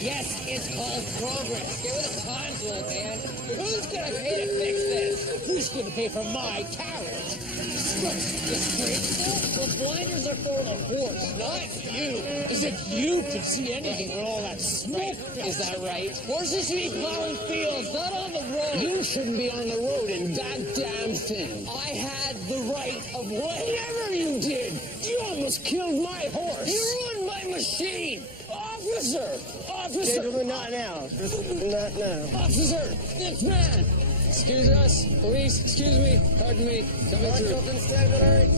Yes, it's called progress. Get with the times, old man. Who's gonna pay to fix this? Who's gonna pay for my carriage? The blinders are for the horse, not you. As if you could see anything with all that smoke. Is that right? Horses should be plowing fields, not on the road. You shouldn't be on the road in that damn thing. I had the right of way. Whatever you did, you almost killed my horse. You ruined my machine. Officer! Officer! Gentlemen, not now. Not now. Officer! This man! Excuse us, police, excuse me, pardon me, coming through. Pronto constabulary.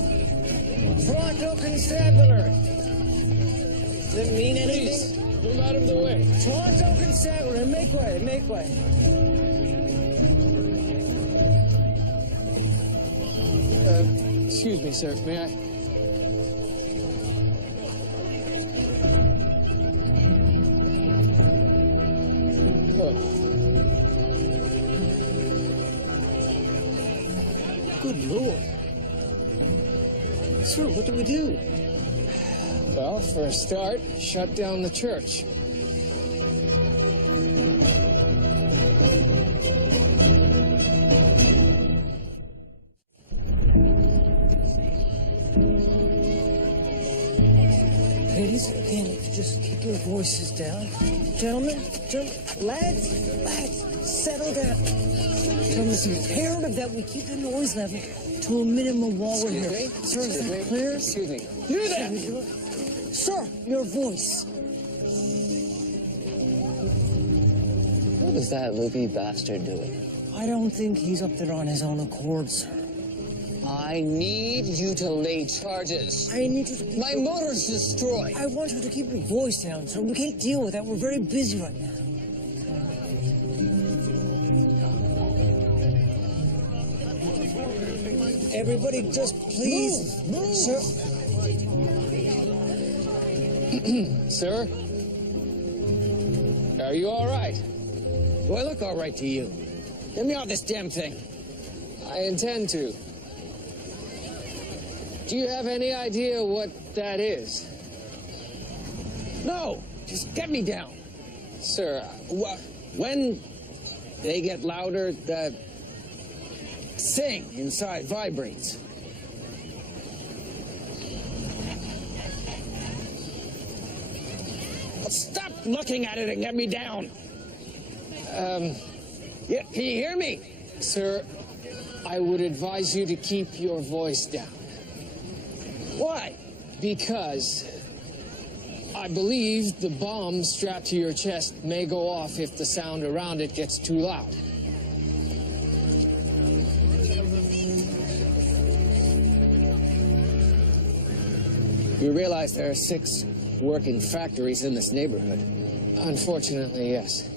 Pronto constabulary. Does it mean anything? Please, move out of the way. Pronto constabulary. Make way, make way. Excuse me, sir, may I? Good Lord. Sir, what do we do? Well, for a start, shut down the church. Ladies, again, just keep your voices down. Gentlemen, lads, settle down. Gentlemen, it's imperative that we keep the noise level to a minimum while we're here. Sir, is that clear? Excuse me. You there! Sir, your voice. What is that loopy bastard doing? I don't think he's up there on his own accord, sir. I need you to lay charges. I need you to keep... My motor's destroyed. I want you to keep your voice down, sir. We can't deal with that. We're very busy right now. Everybody just please... Move. Sir... Sir? Are you all right? Do I look all right to you? Get me off this damn thing. I intend to. Do you have any idea what that is? No, just get me down. Sir, When they get louder, the thing inside vibrates. Stop looking at it and get me down. Yeah, can you hear me? sir, I would advise you to keep your voice down. Why? Because I believe the bomb strapped to your chest may go off if the sound around it gets too loud. You realize there are 6 working factories in this neighborhood? Unfortunately, yes.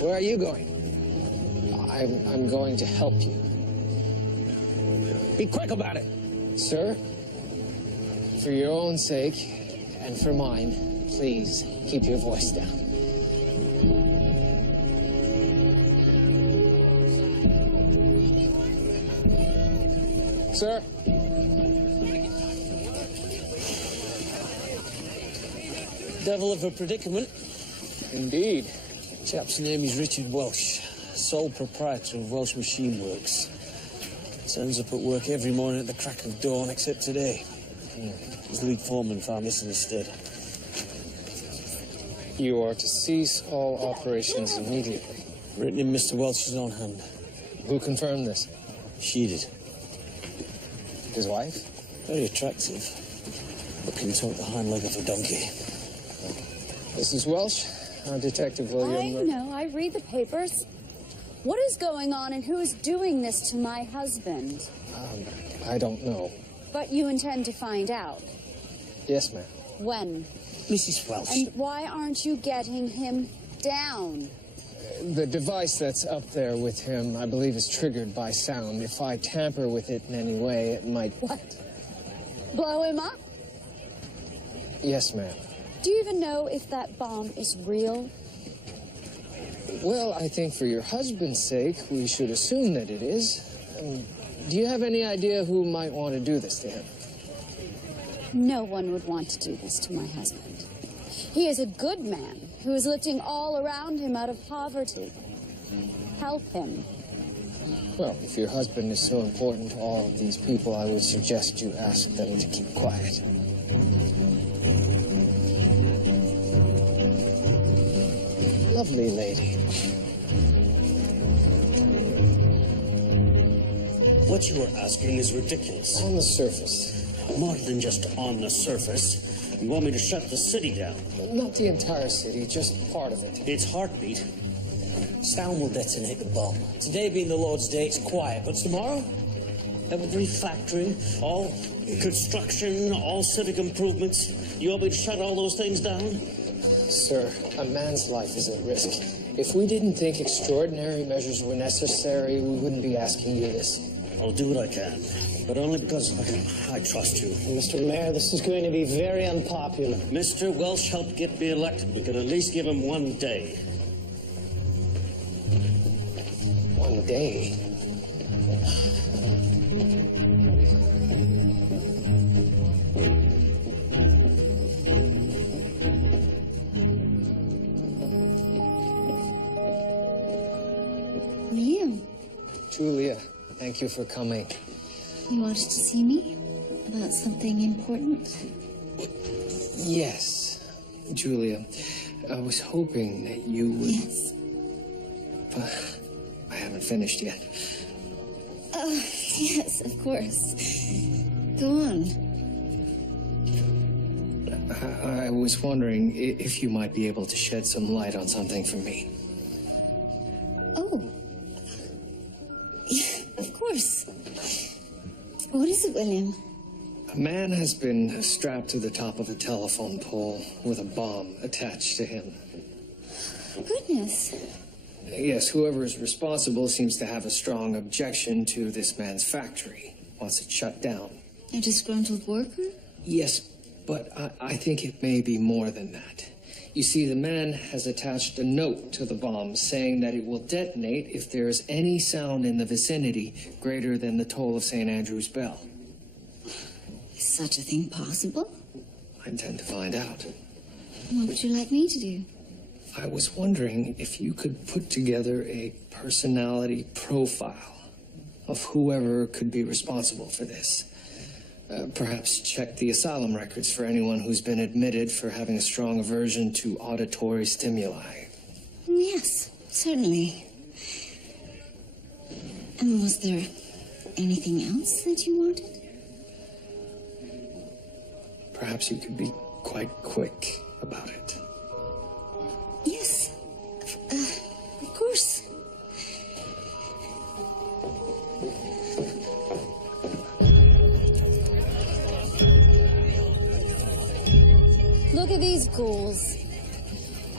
Where are you going? I'm going to help you. Be quick about it. Sir, for your own sake and for mine, please keep your voice down. Sir? Devil of a predicament. Indeed. Chap's name is Richard Welsh, sole proprietor of Welsh Machine Works. Turns up at work every morning at the crack of dawn, except today. His lead foreman found this instead. You are to cease all operations immediately. Written in Mr. Welsh's own hand. Who confirmed this? She did. His wife? Very attractive, but can talk the hind leg of a donkey. Mrs. Welsh, Detective William... I know, I read the papers. What is going on and who is doing this to my husband? I don't know. But you intend to find out. Yes, ma'am. When? Mrs. Welsh. And why aren't you getting him down? The device that's up there with him, I believe, is triggered by sound. If I tamper with it in any way, it might... What? Blow him up? Yes, ma'am. Do you even know if that bomb is real? Well, I think for your husband's sake, we should assume that it is. Do you have any idea who might want to do this to him? No one would want to do this to my husband. He is a good man who is lifting all around him out of poverty. Help him. Well, if your husband is so important to all of these people, I would suggest you ask them to keep quiet. Lovely lady. What you are asking is ridiculous. On the surface. More than just on the surface. You want me to shut the city down? Not the entire city, just part of it. Its heartbeat. Sound will detonate the bomb. Today being the Lord's Day, it's quiet, but tomorrow? Every factory, all construction, all civic improvements. You want me to shut all those things down? Sir, a man's life is at risk. If we didn't think extraordinary measures were necessary, we wouldn't be asking you this. I'll do what I can, but only because I trust you. Mr. Mayor, this is going to be very unpopular. Mr. Welsh helped get me elected. We could at least give him 1 day. 1 day? Liam, Julia, thank you for coming. you wanted to see me? About something important? Yes, Julia, I was hoping that you would... Yes. I haven't finished yet. Yes, of course. Go on. I was wondering if you might be able to shed some light on something for me. Oh. Yeah, of course. What is it, William? A man has been strapped to the top of a telephone pole with a bomb attached to him. Goodness. Yes, whoever is responsible seems to have a strong objection to this man's factory. Wants it shut down. A disgruntled worker? Yes, but I think it may be more than that. You see, the man has attached a note to the bomb saying that it will detonate if there is any sound in the vicinity greater than the toll of St. Andrew's bell. Is such a thing possible? I intend to find out. What would you like me to do? I was wondering if you could put together a personality profile of whoever could be responsible for this. Perhaps check the asylum records for anyone who's been admitted for having a strong aversion to auditory stimuli. Yes, certainly. And was there anything else that you wanted? Perhaps you could be quite quick about it. Yes, of course. Look at these ghouls.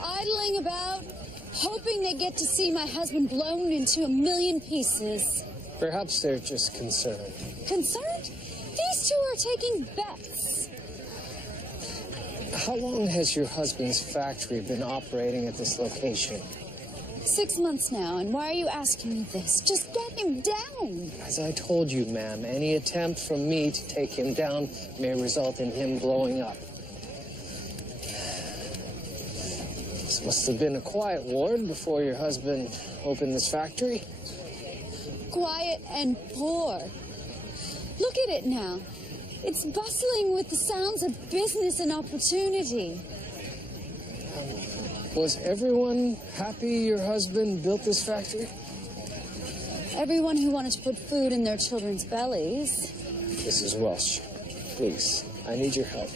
Idling about, hoping they get to see my husband blown into a million pieces. Perhaps they're just concerned. Concerned? These two are taking bets. How long has your husband's factory been operating at this location? 6 months now, and why are you asking me this? Just get him down. As I told you, ma'am, any attempt from me to take him down may result in him blowing up. This must have been a quiet ward before your husband opened this factory. Quiet and poor. Look at it now. It's bustling with the sounds of business and opportunity. Was everyone happy your husband built this factory? Everyone who wanted to put food in their children's bellies. Mrs. Welsh, please, I need your help.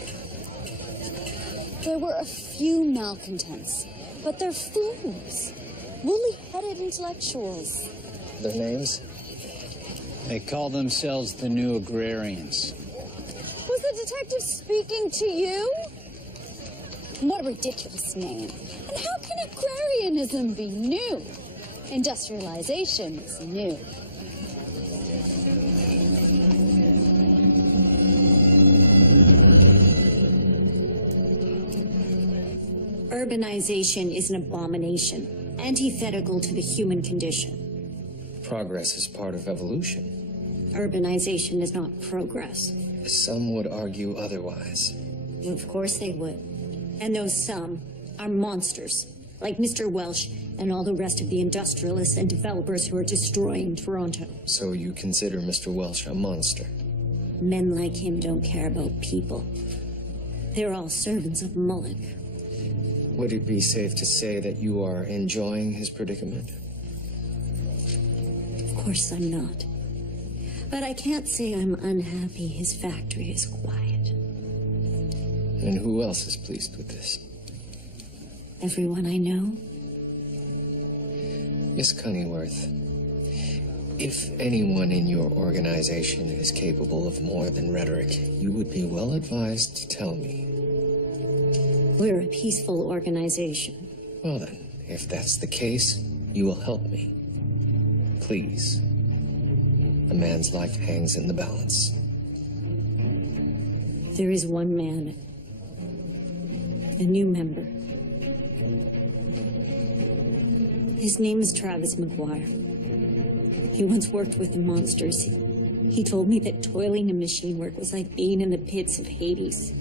There were a few malcontents, but they're fools. Woolly-headed intellectuals. Their names? They call themselves the New Agrarians. Was the detective speaking to you? What a ridiculous name. And how can agrarianism be new? Industrialization is new. Urbanization is an abomination, antithetical to the human condition. Progress is part of evolution. Urbanization is not progress. Some would argue otherwise. Of course they would. And those some are monsters, like Mr. Welsh and all the rest of the industrialists and developers who are destroying Toronto. So you consider Mr. Welsh a monster? Men like him don't care about people. They're all servants of Moloch. Would it be safe to say that you are enjoying his predicament? Of course I'm not. But I can't say I'm unhappy his factory is quiet. And who else is pleased with this? Everyone I know. Miss Cunningworth, if anyone in your organization is capable of more than rhetoric, you would be well advised to tell me. We're a peaceful organization. Well then, if that's the case, you will help me. Please. A man's life hangs in the balance. There is one man, a new member. His name is Travis McGuire. He once worked with the monsters. He told me that toiling in machine work was like being in the pits of Hades.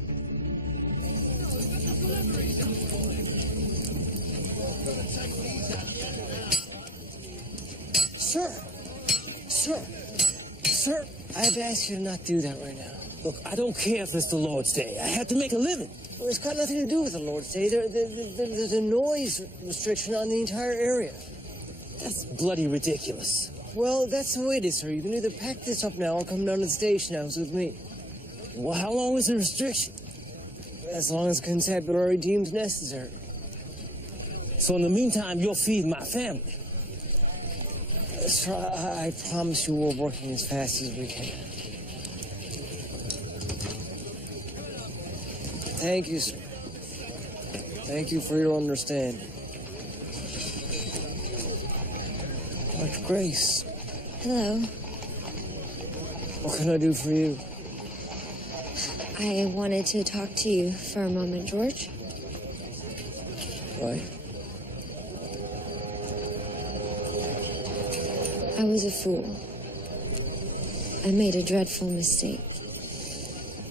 Sir, I have to ask you to not do that right now. Look, I don't care if it's the Lord's Day. I have to make a living. Well, it's got nothing to do with the Lord's Day. There's a noise restriction on the entire area. That's bloody ridiculous. Well, that's the way it is, sir. You can either pack this up now or come down to the station house with me. Well, how long is the restriction? As long as constabulary deems necessary. So in the meantime, you'll feed my family. Sir, I promise you we're working as fast as we can. Thank you, sir. Thank you for your understanding. Dr. Grace. Hello. What can I do for you? I wanted to talk to you for a moment, George. Right. I was a fool. I made a dreadful mistake.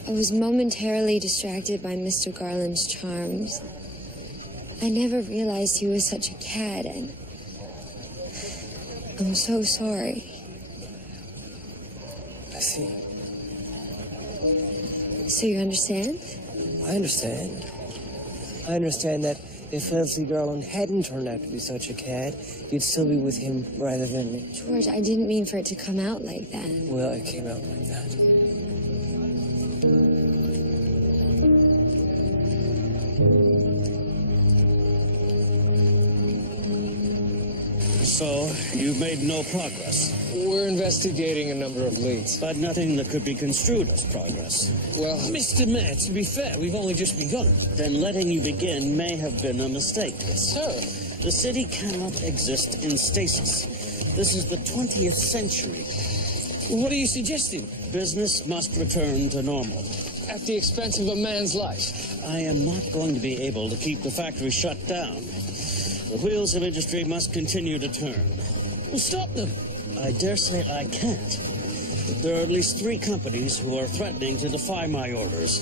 I was momentarily distracted by Mr. Garland's charms. I never realized he was such a cad, and I'm so sorry. I see. So you understand? I understand. I understand that if Leslie Garland hadn't turned out to be such a cad, you'd still be with him rather than me. George, I didn't mean for it to come out like that. Well, it came out like that. So, you've made no progress. We're investigating a number of leads. But nothing that could be construed as progress. Well, Mr. Mayor, to be fair, we've only just begun. Then letting you begin may have been a mistake. sir, The city cannot exist in stasis. This is the 20th century. what are you suggesting? Business must return to normal. At the expense of a man's life. I am not going to be able to keep the factory shut down. The wheels of industry must continue to turn. Well, stop them. I dare say I can't. There are at least 3 companies who are threatening to defy my orders.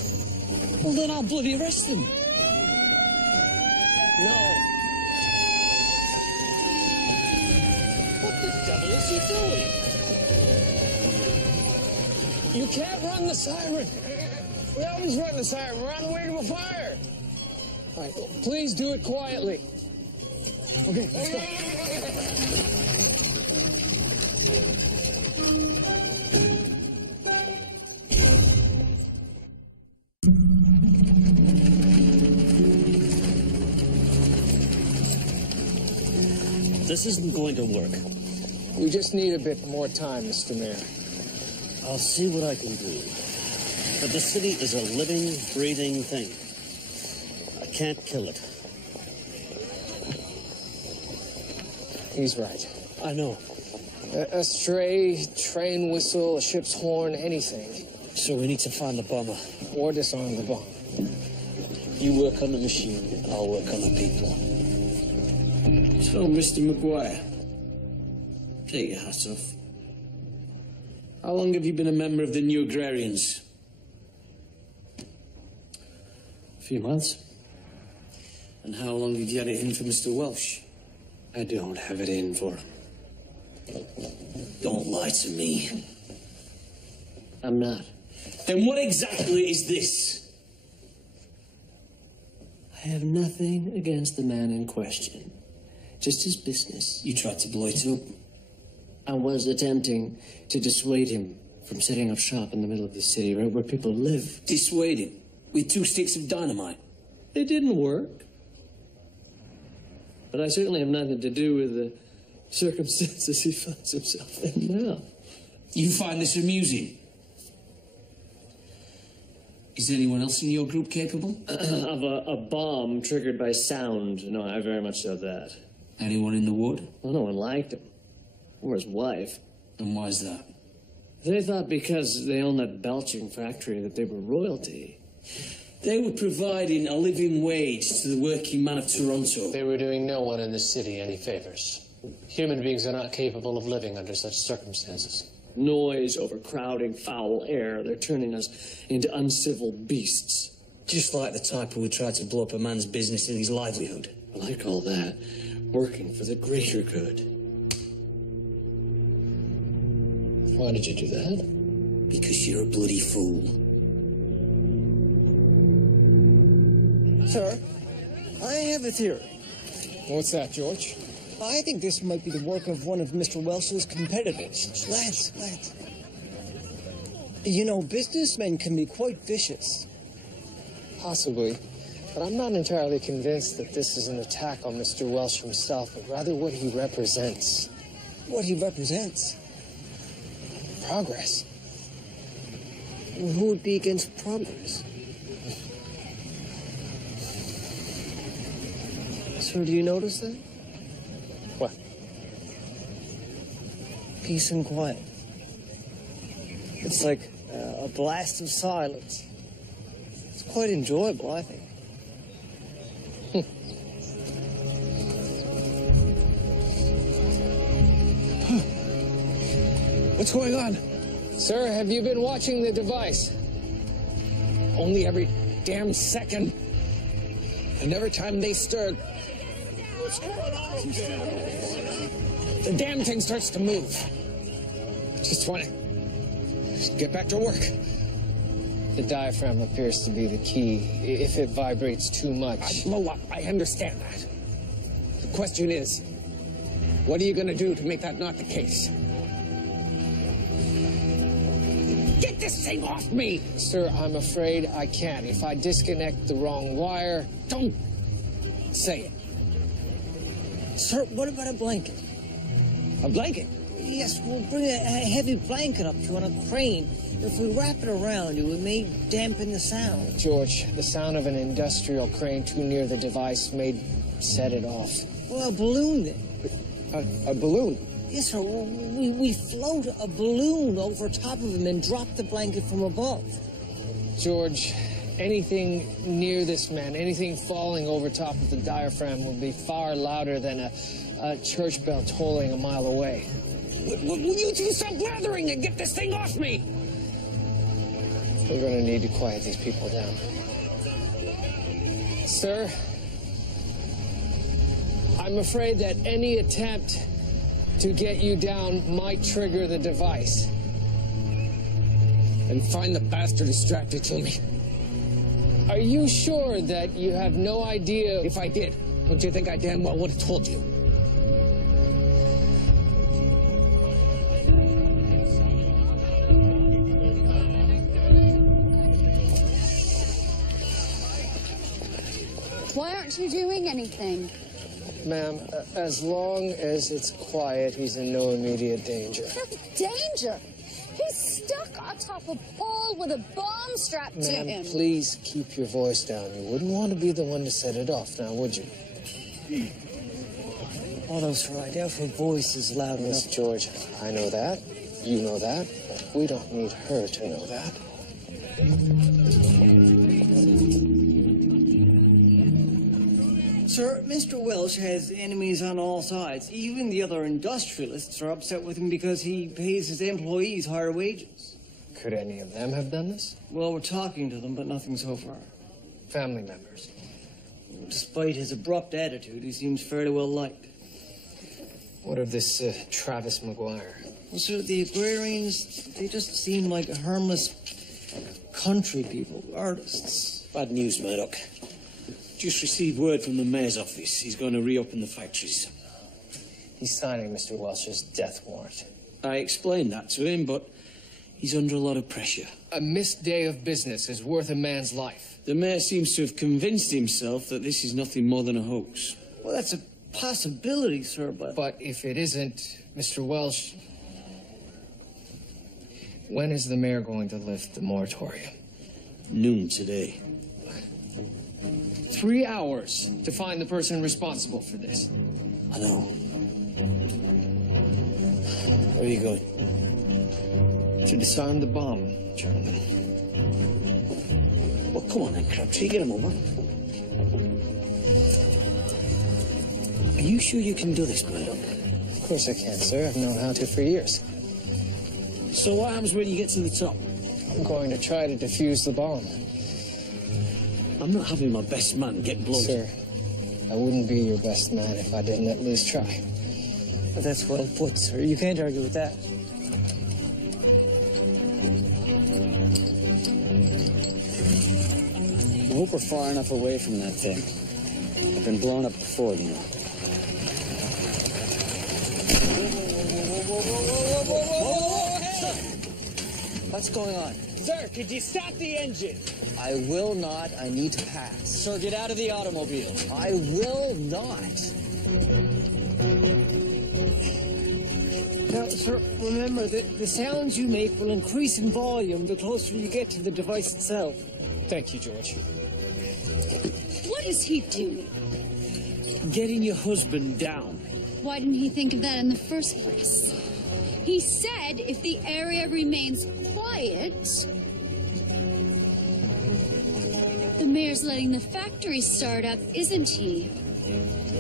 Well, then I'll bloody arrest them. No. What the devil is he doing? You can't run the siren. We always run the siren. We're on the way to a fire. All right, please do it quietly. Okay, let's go. This isn't going to work. We just need a bit more time, Mr. Mayor. I'll see what I can do. But the city is a living, breathing thing. I can't kill it. He's right. I know. A stray train whistle, a ship's horn, anything. So we need to find the bomber. Or disarm the bomb. You work on the machine, I'll work on the people. So, Mr. McGuire, take your hat off. How long have you been a member of the New Agrarians? few months. And how long did you have it in for Mr. Welsh? I don't have it in for him. Don't lie to me. I'm not. Then what exactly is this? I have nothing against the man in question. Just his business. You tried to blow it up. I was attempting to dissuade him from setting up shop in the middle of the city, right where people live. Dissuade him? With 2 sticks of dynamite? It didn't work. But I certainly have nothing to do with the circumstances he finds himself in now. You find this amusing? Is anyone else in your group capable? Of a bomb triggered by sound. No, I very much doubt that. Anyone in the wood? Well, no one liked him. Or his wife. And why's that? They thought because they owned that belching factory that they were royalty. They were providing a living wage to the working man of Toronto. They were doing no one in the city any favors. Human beings are not capable of living under such circumstances. Noise, overcrowding, foul air. They're turning us into uncivil beasts. Just like the type who would try to blow up a man's business and his livelihood. I like all that. Working for the greater good. Why did you do that? Because you're a bloody fool. Sir, I have a theory. What's that, George? I think this might be the work of one of Mr. Welsh's competitors. Lads. You know, businessmen can be quite vicious. Possibly. But I'm not entirely convinced that this is an attack on Mr. Welsh himself, but rather what he represents. What he represents? Progress. Well, who would be against progress? Sir, do you notice that? What? Peace and quiet. It's like a blast of silence. It's quite enjoyable, I think. What's going on? Sir, have you been watching the device? Only every damn second. And every time they stir, the damn thing starts to move. Just want to get back to work. The diaphragm appears to be the key. If it vibrates too much... I understand that. The question is, what are you going to do to make that not the case? Get this thing off me! Sir, I'm afraid I can't. If I disconnect the wrong wire... Don't say it. Sir, what about a blanket? A blanket? Yes, we'll bring a heavy blanket up to you on a crane. If we wrap it around you, it may dampen the sound. George, the sound of an industrial crane too near the device may set it off. Well, a balloon then. A balloon? Yes, sir. We float a balloon over top of him and drop the blanket from above. George, anything near this man, anything falling over top of the diaphragm would be far louder than a church bell tolling a mile away. Will you two stop blathering and get this thing off me? We're going to need to quiet these people down. Sir, I'm afraid that any attempt to get you down might trigger the device. And find the bastard who strapped it to me. Are you sure that you have no idea? If I did, don't you think I damn well would have told you? Why aren't you doing anything? Ma'am, as long as it's quiet, he's in no immediate danger. Danger? He's stuck atop a pole with a bomb strapped to him. Ma'am, please keep your voice down. You wouldn't want to be the one to set it off now, would you? Although, sir, I doubt her voice is loud enough. Miss George, I know that. You know that. But we don't need her to know that. Sir, Mr. Welsh has enemies on all sides. Even the other industrialists are upset with him because he pays his employees higher wages. Could any of them have done this? Well, we're talking to them, but nothing so far. family members. Despite his abrupt attitude, he seems fairly well liked. What of this Travis McGuire? Well, sir, the agrarians, they just seem like harmless country people, artists. Bad news, Murdoch. Just received word from the mayor's office. He's going to reopen the factories. He's signing Mr. Welsh's death warrant. I explained that to him, but he's under a lot of pressure. A missed day of business is worth a man's life. The mayor seems to have convinced himself that this is nothing more than a hoax. Well, that's a possibility, sir, but... But if it isn't, Mr. Welsh... When is the mayor going to lift the moratorium? Noon today. 3 hours to find the person responsible for this. I know. Where are you going? To disarm the bomb, gentlemen. Well, come on then, Crabtree. Get him over. Are you sure you can do this, Murdoch? Of course I can, sir. I've known how to for years. So what happens when you get to the top? I'm going to try to defuse the bomb. I'm not having my best man get blown. Sir, I wouldn't be your best man if I didn't at least try. But that's well put, sir. You can't argue with that. I hope we're far enough away from that thing. I've been blown up before, you know. What's going on? Sir, could you stop the engine? I will not. I need to pass. Sir, get out of the automobile. I will not. Now, sir, remember that the sounds you make will increase in volume the closer you get to the device itself. Thank you, George. What is he doing? Getting your husband down. Why didn't he think of that in the first place? He said if the area remains quiet, the mayor's letting the factory start up, isn't he?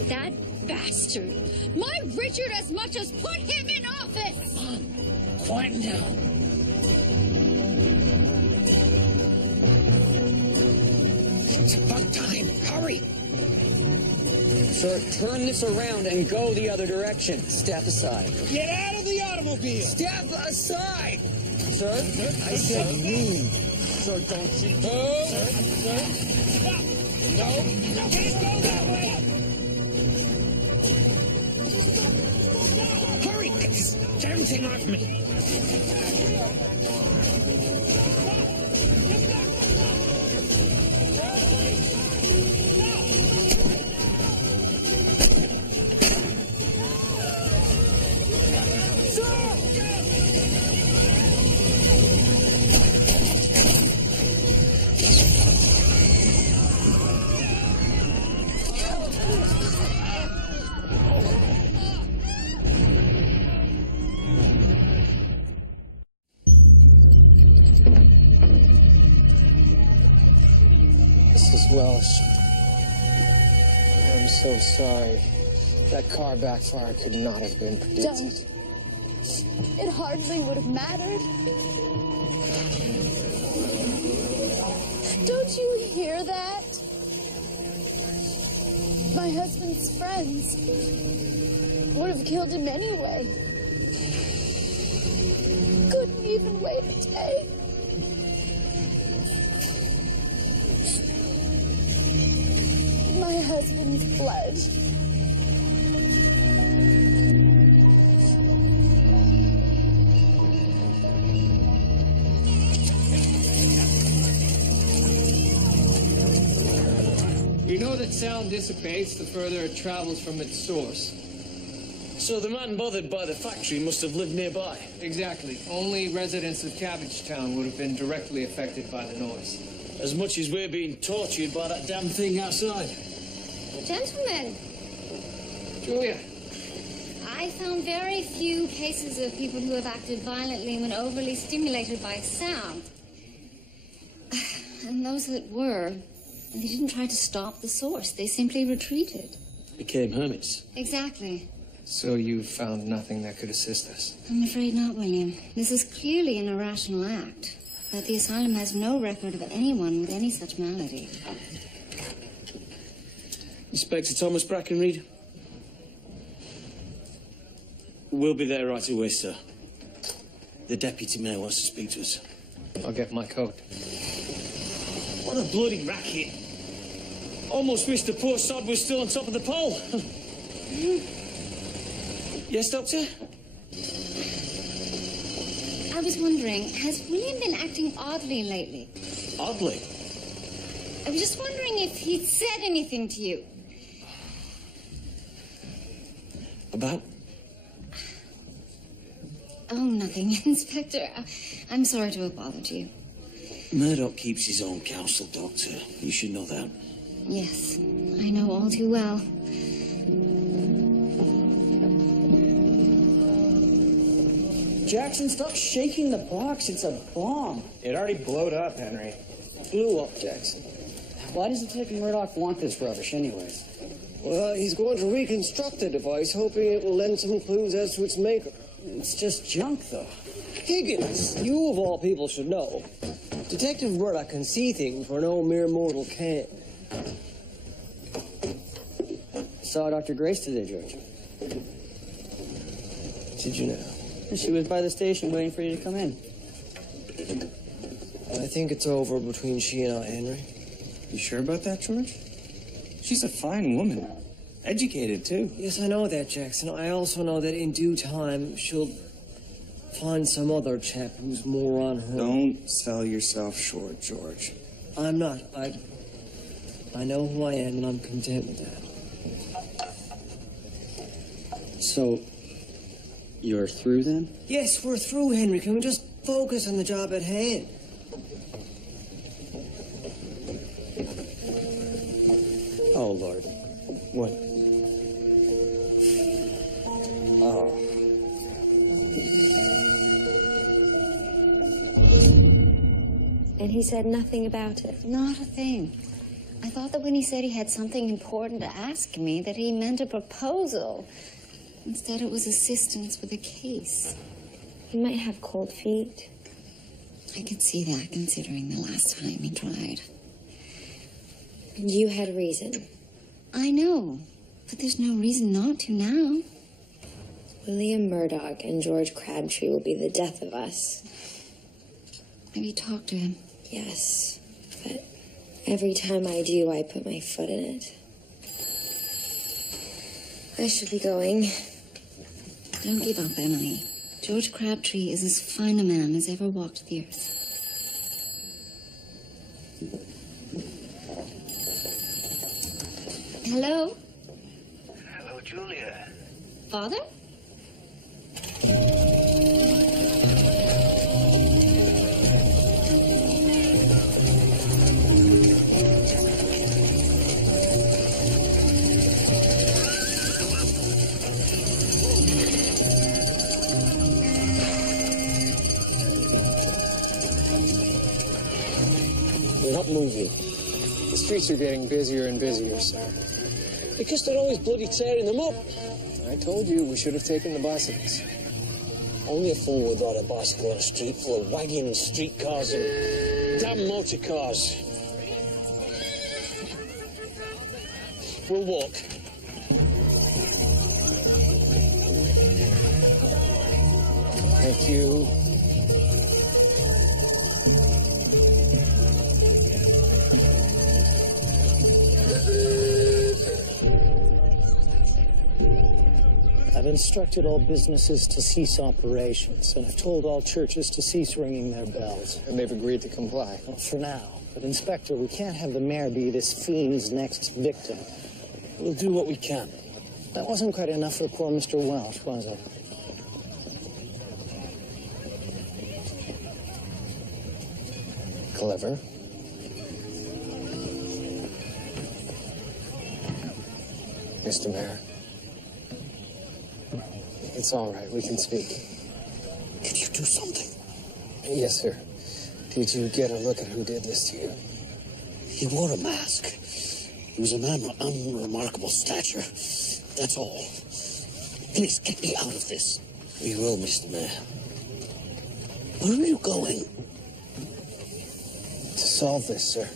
That bastard. My Richard as much as put him in office! Mom, quiet down. It's about time. Hurry. Sir, turn this around and go the other direction. Step aside. Get out of the automobile! Step aside! Sir, I said move. Sir, don't you... Move! Sir, stop! No, can't go that way! Hurry! Get this damn thing off me! Mrs. Welsh, I'm so sorry. That car backfire could not have been predicted. Don't. It hardly would have mattered. Don't you hear that? My husband's friends would have killed him anyway. Couldn't even wait a day. My husband's blood. You know that sound dissipates the further it travels from its source. So the man bothered by the factory must have lived nearby. Exactly. Only residents of Cabbage Town would have been directly affected by the noise. As much as we're being tortured by that damn thing outside. Gentlemen, Julia. I found very few cases of people who have acted violently when overly stimulated by sound. And those that were, they didn't try to stop the source. They simply retreated. Became hermits. Exactly. So you found nothing that could assist us? I'm afraid not, William. This is clearly an irrational act. But the asylum has no record of anyone with any such malady. Inspector Thomas Brackenreed? We'll be there right away, sir. The deputy mayor wants to speak to us. I'll get my coat. What a bloody racket. Almost wished the poor sod was still on top of the pole. Yes, Doctor? I was wondering, has William been acting oddly lately? Oddly? I was just wondering if he'd said anything to you. About? Oh, nothing, Inspector. I'm sorry to have bothered you. Murdoch keeps his own counsel, Doctor. You should know that. Yes, I know all too well. Jackson, stop shaking the box. It's a bomb. It already blowed up, Henry. Blew up, Jackson. Why does Detective Murdoch want this rubbish, anyways? Well, he's going to reconstruct the device, hoping it will lend some clues as to its maker. It's just junk, though. Higgins, you of all people should know. Detective Murdoch can see things where no mere mortal can. Saw Dr. Grace today, George. Did you know? She was by the station waiting for you to come in. I think it's over between she and I, Henry. You sure about that, George? She's a fine woman. Educated, too. Yes, I know that, Jackson. I also know that in due time, she'll find some other chap who's more on her. Don't sell yourself short, George. I'm not. I know who I am, and I'm content with that. So, you're through then? Yes, we're through, Henry. Can we just focus on the job at hand? Oh, Lord. What? Oh. And he said nothing about it? Not a thing. I thought that when he said he had something important to ask me, that he meant a proposal. Instead, it was assistance with a case. He might have cold feet. I could see that, considering the last time he tried. You had reason. I know, but there's no reason not to now. William Murdoch and George Crabtree will be the death of us. Have you talked to him? Yes, but every time I do, I put my foot in it. I should be going. Don't give up, Emily. George Crabtree is as fine a man as ever walked the earth. Hello? Hello, Julia. Father? We're not moving. The streets are getting busier and busier, sir. Because they're always bloody tearing them up. I told you we should have taken the bicycles. Only a fool would ride a bicycle on a street full of wagging streetcars and damn motor cars. We'll walk. Thank you. I've instructed all businesses to cease operations, and I've told all churches to cease ringing their bells. And they've agreed to comply. Well, for now. But, Inspector, we can't have the mayor be this fiend's next victim. We'll do what we can. That wasn't quite enough for poor Mr. Welsh, was it? Clever. Mr. Mayor. It's all right. We can speak. Can you do something? Yes, sir. Did you get a look at who did this to you? He wore a mask. He was a man of unremarkable stature. That's all. Please get me out of this. We will, Mr. Mayor. Where are you going? solve this, sir.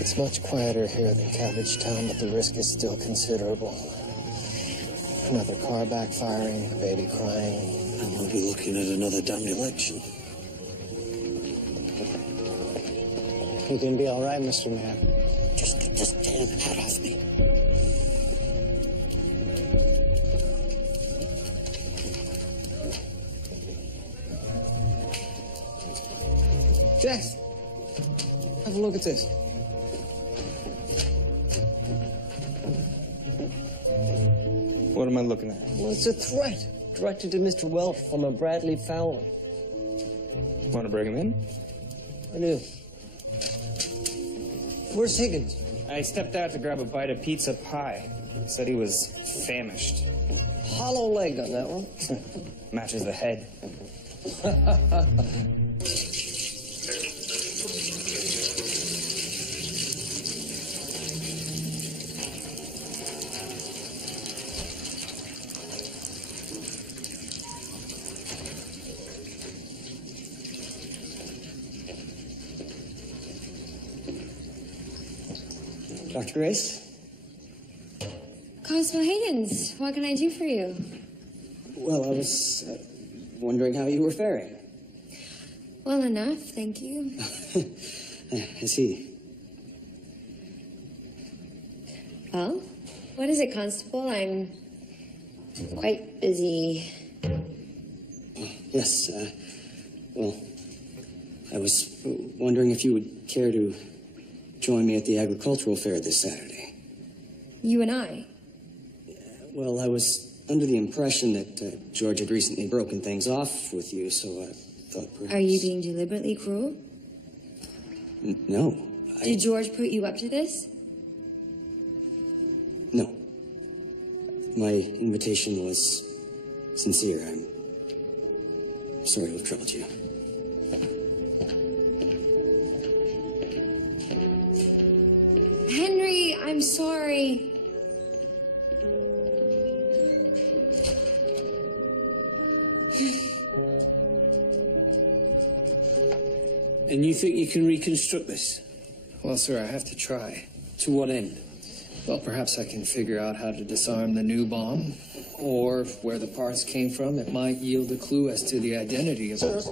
It's much quieter here than Cabbage Town, but the risk is still considerable. Another car backfiring, a baby crying. And we'll be looking at another damned election. You gonna be all right, Mr. Mayor? Just get this damn hat off me. Jax, have a look at this. What am I looking at? Well, it's a threat directed to Mr. Welch from a Bradley Fowler. Want to bring him in? I do. Where's Higgins? I stepped out to grab a bite of pizza pie. Said he was famished. Hollow leg on that one. Matches the head. Dr. Grace? Constable Higgins, what can I do for you? Well, I was wondering how you were faring. Well enough, thank you. I see. Well, what is it, Constable? I'm quite busy. Yes, well, I was wondering if you would care to join me at the agricultural fair this Saturday. You and I? Well, I was under the impression that George had recently broken things off with you, so I thought perhaps... Are you being deliberately cruel? No. Did George put you up to this? No. My invitation was sincere. I'm sorry to have troubled you. Henry, I'm sorry. And you think you can reconstruct this? Well, sir, I have to try. To what end? Well, perhaps I can figure out how to disarm the new bomb, or where the parts came from. It might yield a clue as to the identity of it.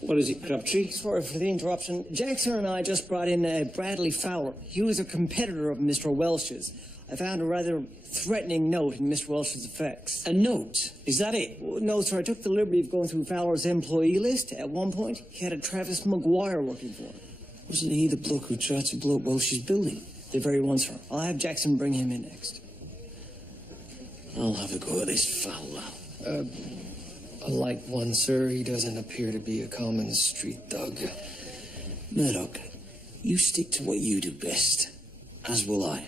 What is it, Crabtree? Sorry for the interruption. Jackson and I just brought in Bradley Fowler. He was a competitor of Mr. Welch's. I found a rather threatening note in Mr. Welch's effects. A note? Is that it? Well, no, sir. I took the liberty of going through Fowler's employee list. At one point, he had a Travis McGuire working for him. Wasn't he the bloke who tried to blow up Welch's building? The very one, sir. I'll have Jackson bring him in next. I'll have a go at this Fowler. A light one, sir. He doesn't appear to be a common street thug. Murdoch, you stick to what you do best. As will I.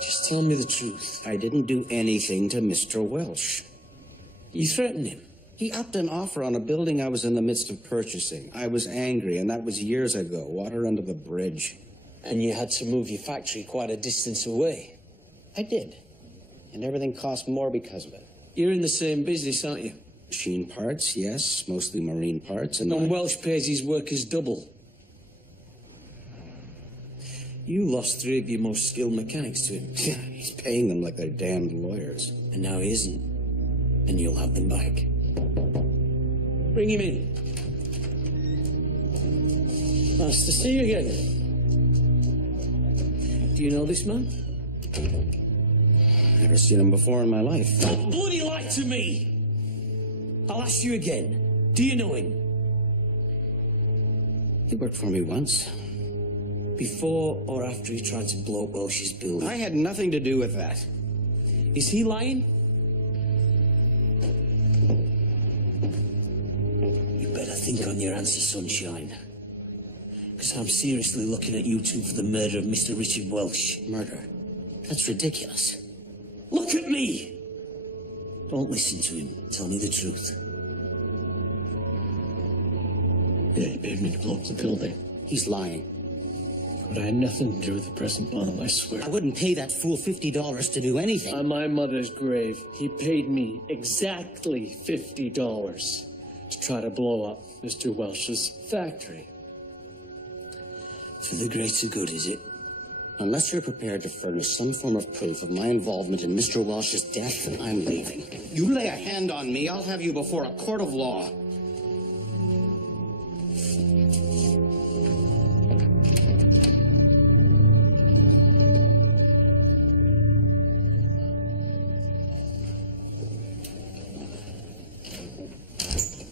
Just tell me the truth. I didn't do anything to Mr. Welch. You threatened him. He upped an offer on a building I was in the midst of purchasing. I was angry, and that was years ago. Water under the bridge. And you had to move your factory quite a distance away. I did. And everything cost more because of it. You're in the same business, aren't you? Machine parts, yes. Mostly marine parts. And Welch pays his workers double. You lost 3 of your most skilled mechanics to him. He's paying them like they're damned lawyers. And now he isn't. And you'll have them back. Bring him in. Nice to see you again. Do you know this man? Never seen him before in my life. Don't bloody lie to me! I'll ask you again. Do you know him? He worked for me once. Before or after he tried to blow up Welch's building? I had nothing to do with that. Is he lying? You better think on your answer, Sunshine. Because I'm seriously looking at you two for the murder of Mr. Richard Welch. Murder? That's ridiculous. Look at me! Don't listen to him. Tell me the truth. Yeah, he paid me to blow up the building. He's lying. But I had nothing to do with the present bomb, I swear. I wouldn't pay that fool $50 to do anything. On my mother's grave, he paid me exactly $50 to try to blow up Mr. Welsh's factory. For the greater good, is it? Unless you're prepared to furnish some form of proof of my involvement in Mr. Welsh's death, then I'm leaving. You lay a hand on me, I'll have you before a court of law.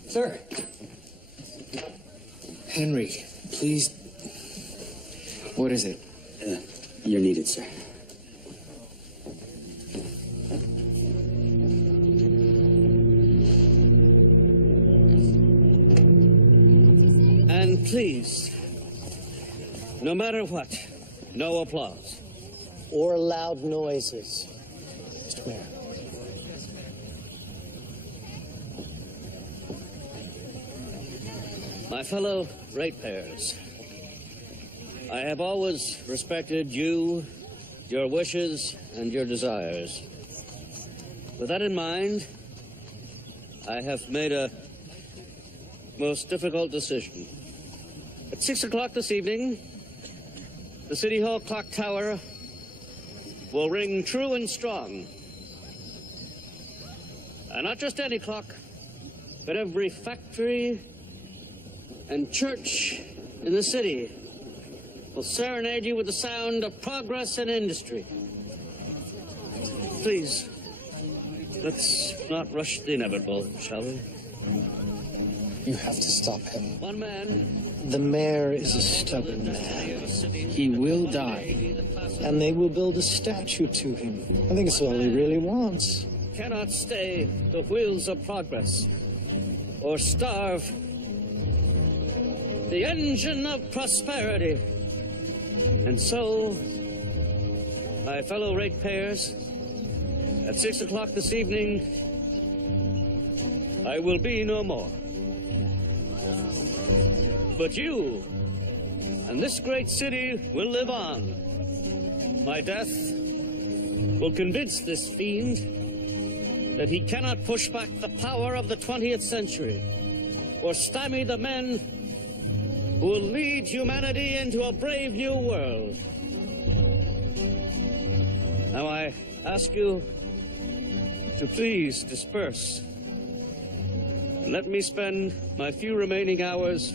Sir. Henry, please. What is it? You're needed, sir. And please, no matter what, no applause. Or loud noises. Mr. Mayor. My fellow ratepayers, I have always respected you, your wishes, and your desires. With that in mind, I have made a most difficult decision. At 6 o'clock this evening, the City Hall clock tower will ring true and strong. And not just any clock, but every factory and church in the city will serenade you with the sound of progress and industry. Please, let's not rush the inevitable, shall we? You have to stop him. One man. The mayor is a stubborn man. He will die. And they will build a statue to him. I think it's all he really wants. Cannot stay the wheels of progress or starve the engine of prosperity. And so, my fellow ratepayers, at 6 o'clock this evening, I will be no more. But you and this great city will live on. My death will convince this fiend that he cannot push back the power of the 20th century or stymie the men who will lead humanity into a brave new world. Now I ask you to please disperse and let me spend my few remaining hours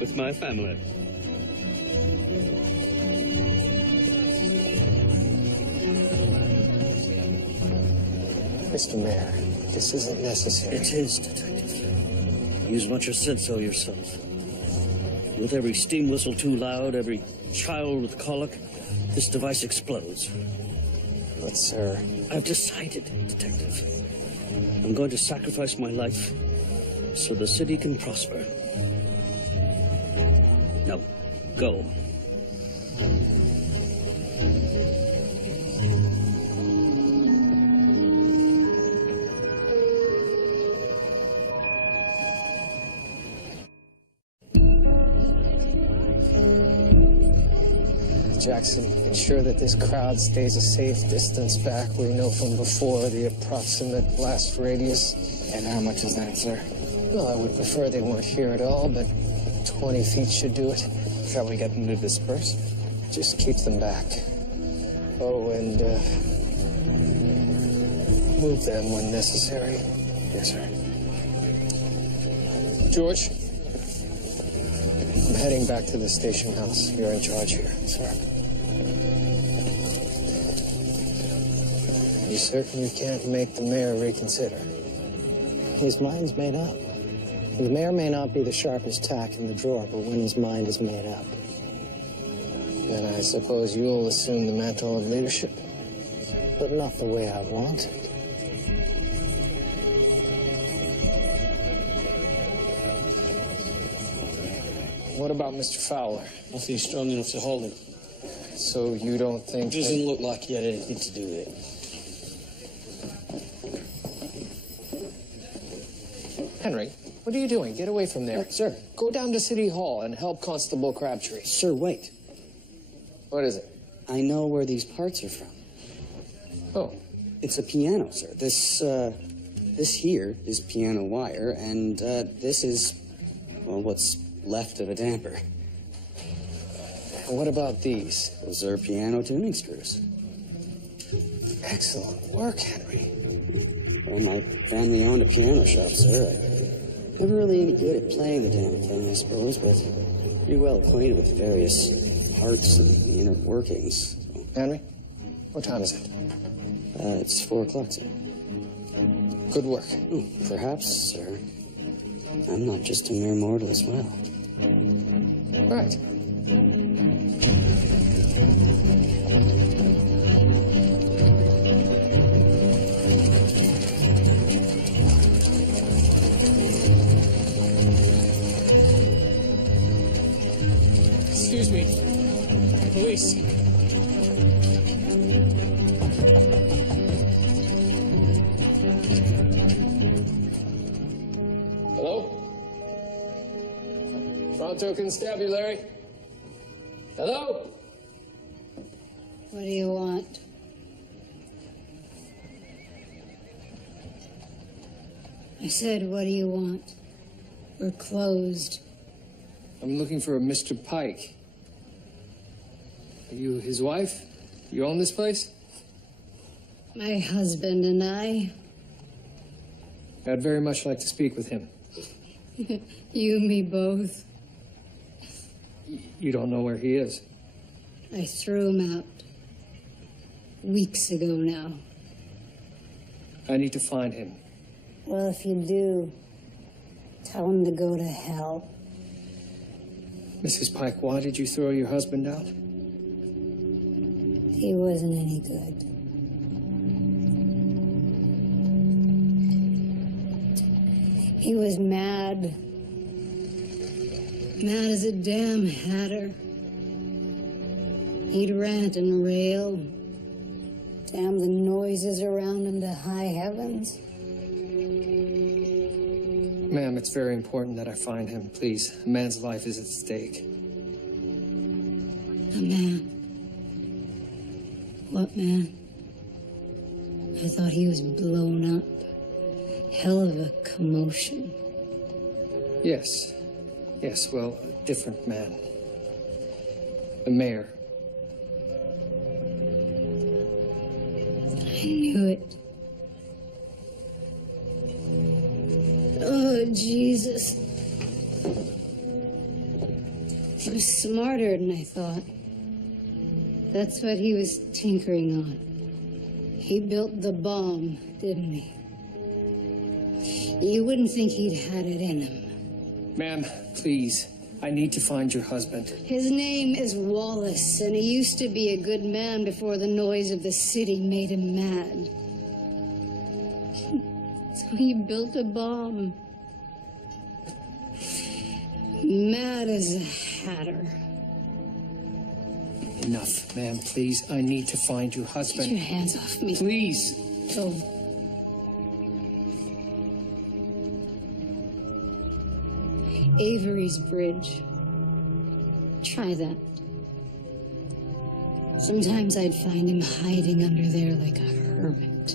with my family. Mr. Mayor, this isn't necessary. It is, Detective. You as much as said so yourself. With every steam whistle too loud, every child with colic, this device explodes. But, sir... I've decided, Detective. I'm going to sacrifice my life so the city can prosper. Now, go. Jackson, ensure that this crowd stays a safe distance back. We know from before the approximate blast radius. And how much is that, sir? Well, I would prefer they weren't here at all, but 20 feet should do it. Shall we get them to disperse? Just keep them back. Oh, and move them when necessary. Yes, sir. George, I'm heading back to the station house. You're in charge here. Sir. You certain you can't make the mayor reconsider? His mind's made up. The mayor may not be the sharpest tack in the drawer, but when his mind is made up. Then I suppose you'll assume the mantle of leadership? But not the way I want it. What about Mr. Fowler? Nothing strong enough to hold him. So you don't think... It doesn't look like he had anything to do with it. Henry, What are you doing? Get away from there. Sir. Go down to City Hall and help Constable Crabtree. Sir, wait. What is it? I know where these parts are from. Oh. It's a piano, sir. This here is piano wire, and this is, well, what's left of a damper. And what about these? Those are piano tuning screws. Excellent work, Henry. Well, my family owned a piano shop, sir. I never really any good at playing the damn thing, I suppose, but pretty well acquainted with the various parts and the inner workings. Henry, what time is it? It's 4 o'clock, sir. Good work. Oh, perhaps, sir. I'm not just a mere mortal as well. Right. Excuse me. Police. Hello? Pronto Constabulary? Hello? What do you want? I said, what do you want? We're closed. I'm looking for a Mr. Pike. Are you his wife? You own this place? My husband and I. I'd very much like to speak with him. You and me both. You don't know where he is? I threw him out. Weeks ago now. I need to find him. Well, if you do, tell him to go to hell. Mrs. Pike, why did you throw your husband out? He wasn't any good. He was mad. Mad as a damn hatter. He'd rant and rail. Damn the noises around him to high heavens. Ma'am, it's very important that I find him, please. A man's life is at stake. A man? What man? I thought he was blown up. Hell of a commotion. Yes. Yes, well, a different man. The mayor. I knew it. Oh, Jesus. He was smarter than I thought. That's what he was tinkering on. He built the bomb, didn't he? You wouldn't think he'd had it in him. Ma'am, please. I need to find your husband. His name is Wallace, and he used to be a good man before the noise of the city made him mad. So he built a bomb. Mad as a hatter. Enough, ma'am, please. I need to find your husband. Get your hands off me. Please. Go. Avery's Bridge. Try that. Sometimes I'd find him hiding under there like a hermit.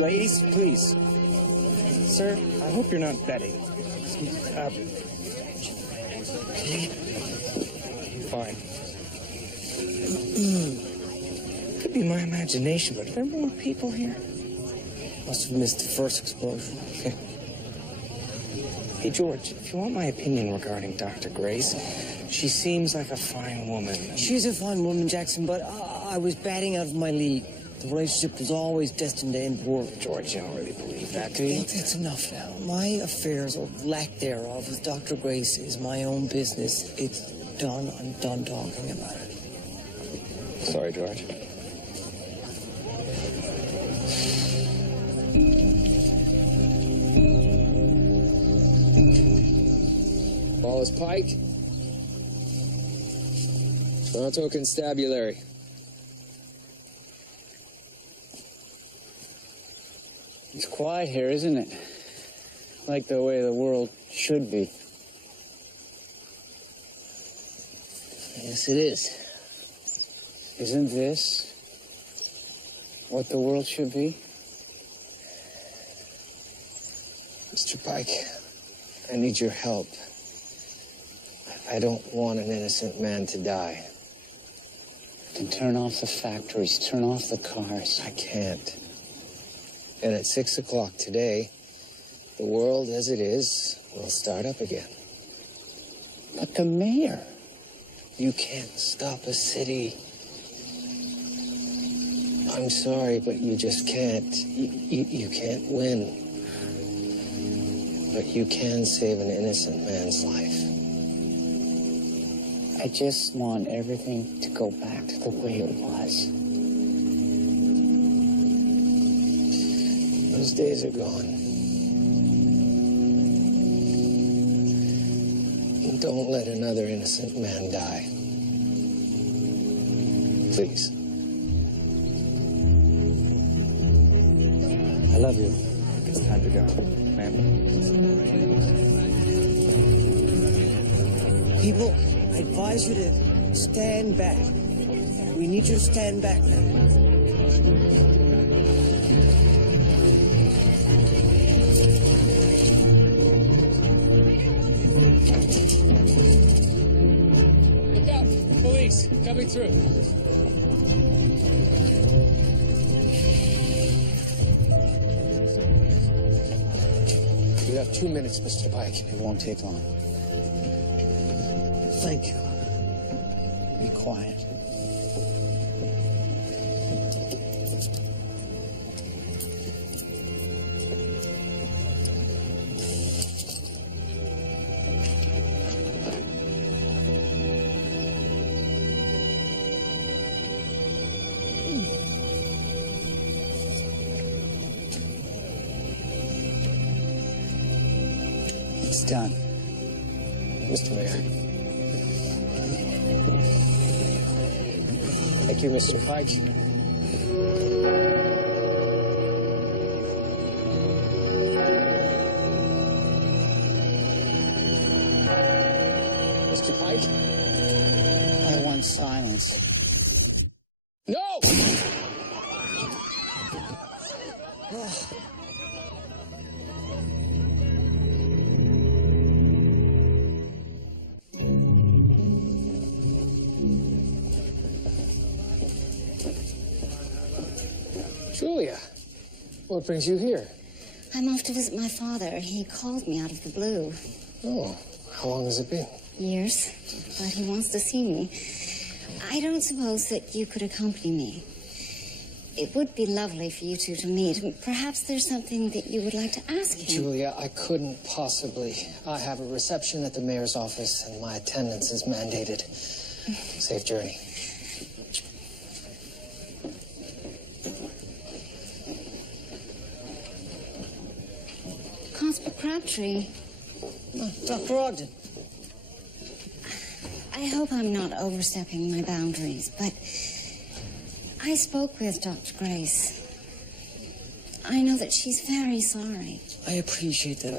Ladies, please. Sir, I hope you're not betting. Fine. Could be my imagination, but are there more people here? Must have missed the first explosion. Hey, George, if you want my opinion regarding Dr. Grace, she seems like a fine woman. She's a fine woman, Jackson, but I was batting out of my league. The relationship was always destined to end poorly. George, you don't really believe that, do you? It's enough now. My affairs, or lack thereof, with Dr. Grace is my own business. It's done. I'm done talking about it. Sorry, George. Wallace Pike? Frontoconstabulary. It's quiet here, isn't it? Like the way the world should be. Yes, it is. Isn't this what the world should be? Mr. Pike, I need your help. I don't want an innocent man to die. Then turn off the factories, turn off the cars. I can't. And at 6 o'clock today, the world as it is will start up again. But the mayor... You can't stop a city. I'm sorry, but you just can't. You can't win. But you can save an innocent man's life. I just want everything to go back to the way it was. Those days are gone. Don't let another innocent man die. Please. I love you. It's time to go, ma'am. People, I advise you to stand back. We need you to stand back now. Look out! Police! Coming through! You have 2 minutes, Mr. Pike. It won't take long. Thank you. Be quiet. It's done. Mr. Mayor. Thank you, Mr. Pike. Mr. Pike? I want silence. No! Julia, what brings you here? I'm off to visit my father. He called me out of the blue. Oh, how long has it been? Years, but he wants to see me. I don't suppose that you could accompany me. It would be lovely for you two to meet. Perhaps there's something that you would like to ask him. Julia, I couldn't possibly. I have a reception at the mayor's office, and my attendance is mandated. Safe journey. Constable Crabtree. Dr. Ogden. I hope I'm not overstepping my boundaries, but I spoke with Dr. Grace. I know that she's very sorry. I appreciate that.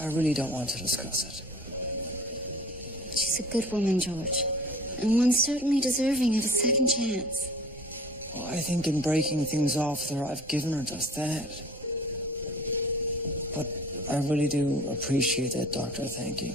I really don't want to discuss it. She's a good woman, George, and one certainly deserving of a second chance. Well, I think in breaking things off with her, I've given her just that. But I really do appreciate that, Doctor. Thank you.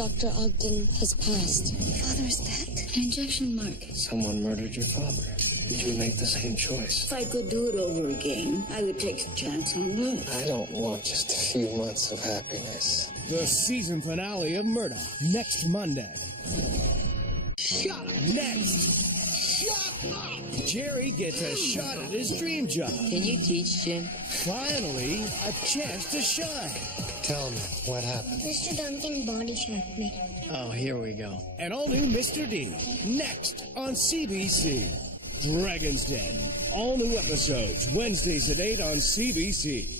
Dr. Ogden has passed. Father is dead. An injection mark. Someone murdered your father. Did you make the same choice? If I could do it over again, I would take a chance on love. I don't want just a few months of happiness. The season finale of Murdoch, next Monday. Shut up. Next. Shut up. Jerry gets a shot at his dream job. Can you teach, Jim? Finally, a chance to shine. Tell me, what happened? Mr. Duncan body shanked me. Oh, here we go. An all-new Mr. D, next on CBC. Dragon's Den. All new episodes, Wednesdays at 8 on CBC.